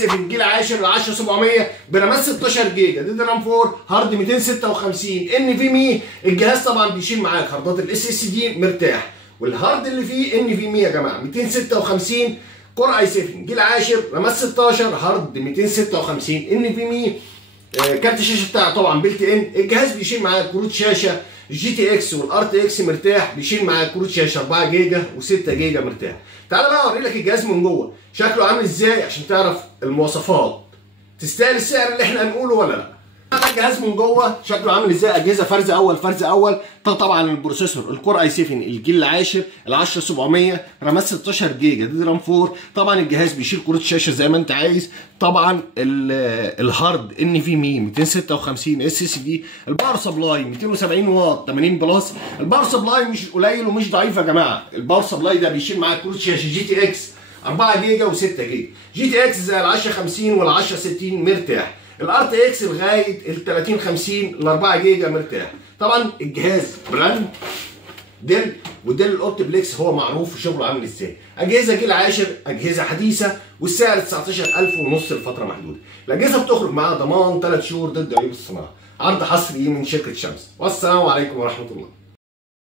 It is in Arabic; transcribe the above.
في الجيل 10 ال 10700 برامات 16 جيجا دي رام 4 هارد 256 ان في مي. الجهاز طبعا بيشيل معاك هاردات الاس اس دي مرتاح، والهارد اللي فيه ان في مي يا جماعه 256 كور اي 7 جيل 10 رامات 16 هارد 256 ان في مي. كارت الشاشه بتاعه طبعا بيلت ان. الجهاز بيشيل معاك كروت شاشه جي تي اكس والار تي اكس مرتاح، بيشيل معاك كروت شاشه 4 جيجا و6 جيجا مرتاح. تعالى بقى اوري لك الجهاز من جوه شكله عامل ازاي عشان تعرف المواصفات تستاهل السعر اللي احنا هنقوله ولا لا. الجهاز من جوه شكله عامل ازاي. اجهزه فرز اول طبعا البروسيسور الكور اي 7 الجيل العاشر ال 10700 رامات 16 جيجا دي رام 4. طبعا الجهاز بيشيل كروت شاشه زي ما انت عايز. طبعا الهارد ان في مي 256 اس اس دي. الباور سبلاي 270 واط 80 بلس. الباور سبلاي مش قليل ومش ضعيف يا جماعه. الباور سبلاي ده بيشيل معاك كروت شاشه جي تي اكس 4 جيجا و6 جيجا. جي تي اكس زي ال 1050 وال 1060 مرتاح. الار تي اكس لغايه ال 3050 ال 4 جيجا مرتاح. طبعا الجهاز براند ديل، وديل الاوبتبلكس هو معروف في شغله عامل ازاي. اجهزه جيل 10 اجهزه حديثه، والسعر 19000 ونص لفتره محدوده. الاجهزه بتخرج معاها ضمان 3 شهور ضد عيوب الصناعه. عرض حصري من شركه شمس، والسلام عليكم ورحمه الله.